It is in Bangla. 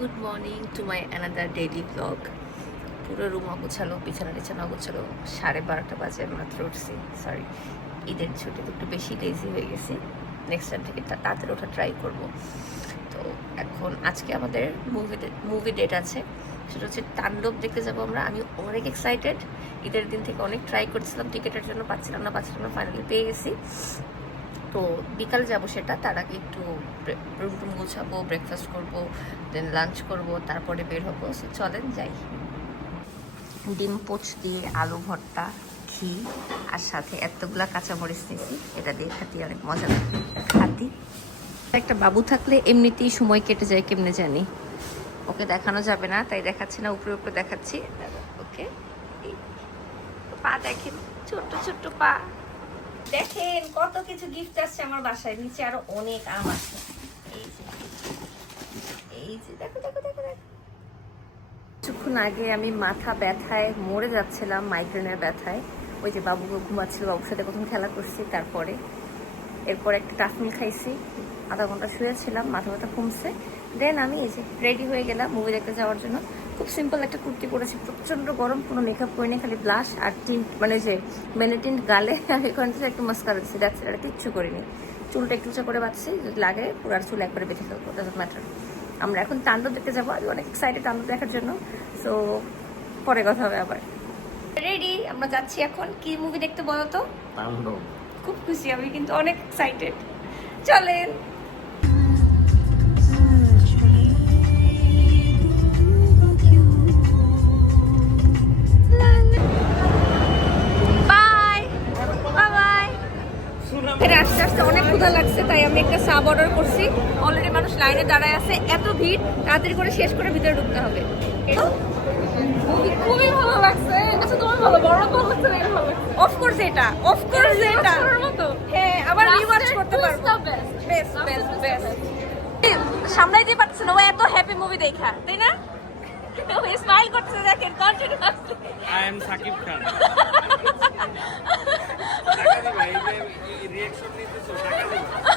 Good morning to my another daily blog পুরো রুম অগোছালো, বিছানা টিছানা অগোছালো। সাড়ে বারোটা বাজে মাত্র উঠছি। সরি ঈদের ছুটিতে একটু বেশি লেজি হয়ে গেছি। নেক্সট টাইম থেকে তাড়াতাড়ি ওঠা ট্রাই করব। তো এখন আজকে আমাদের মুভি মুভি ডেট আছে। সেটা হচ্ছে তাণ্ডব দেখতে যাব আমরা। আমি অনেক এক্সাইটেড ঈদের দিন থেকে অনেক ট্রাই করছিলাম। টিকিটের জন্য পাচ্ছিলাম না পাচ্ছিলাম না ফাইনালি পেয়ে গেছি। তো বিকালে যাব সেটা, তার আগে একটু রুম টুম গুছাবো ব্রেকফাস্ট করব দেন লাঞ্চ করব, তারপরে বের হব। চলেন যাই। ডিম, পোচ দিয়ে আলু ভর্তা, ঘি, আর সাথে এতগুলা কাঁচামরিচ নিয়েছি। এটা দিয়ে খাতি অনেক মজা লাগে। খাতি? একটা বাবু থাকলে এমনিতেই সময় কেটে যায়, কেমনে জানি। ওকে দেখানো যাবে না, তাই দেখাচ্ছি না, উপরে উপরে দেখাচ্ছি। ওকে পা দেখেন, ছোট্ট ছোট্ট পা। দেখেন কত কিছু গিফট আসছে আমার বাসায়। নিচে আরও অনেক আম আছে। এই যে এই যে, দেখো দেখো দেখো কিছুক্ষণ আগে আমি মাথা ব্যথায় মরে যাচ্ছিলাম মাইগ্রেনের ব্যথায়। ওই যে বাবু ঘুমাচ্ছিল, বাবুর সাথে প্রথম খেলা করছি, তারপরে। এরপর একটা টাফমিল খাইছি, আধা ঘণ্টা শুয়েছিলাম, মাথা ব্যথা কমছে। দেন আমি এই যে রেডি হয়ে গেলাম মুভি দেখতে যাওয়ার জন্য। খুব সিম্পল একটা কুর্তি পরেছি প্রচণ্ড গরম কোনো মেকআপ করিনি খালি ব্লাশ আর টিন্ট মানে ওই যে মেনেটিন্ট গালে আর এখান থেকে একটু মাস্কারা দিচ্ছি দেখছি এটা কিচ্ছু করিনি। চুলটা একটু উঁচা করে বাঁচছি যদি লাগে পুরো আর চুল একবারে বেঁধে ফেলব ডাজন্ট ম্যাটার আমরা এখন তাণ্ডব দেখতে যাব আমি অনেক এক্সাইটেড তাণ্ডব দেখার জন্য। সো পরে কথা হবে আবার। রেডি আমরা যাচ্ছি এখন। কি মুভি দেখতে বলো তো? খুব খুশি আমি কিন্তু অনেক এক্সাইটেড চলেন। ক্ষুধা লাগছে তাই আমি একটা সাব অর্ডার করছি। অলরেডি মানুষ লাইনে দাঁড়ায় আছে এত ভিড় তাড়াতাড়ি করে শেষ করে ভিতরে ঢুকতে হবে। খুবই ভালো লাগছে। আচ্ছা তোমার ভালো? বড় ভালো লাগছে এটা অফকোর্স এটা অফকোর্স এটা। মতো? হ্যাঁ আবার রিওয়াচ করতে পারব। বেস্ট বেস্ট বেস্ট সামলাইতে পারছে না ও এত হ্যাপি মুভি দেখা তাই না? ও স্মাইল করছে দেখেন continuously I am Sakib Khan reaction নিতেছো টাকা দিবা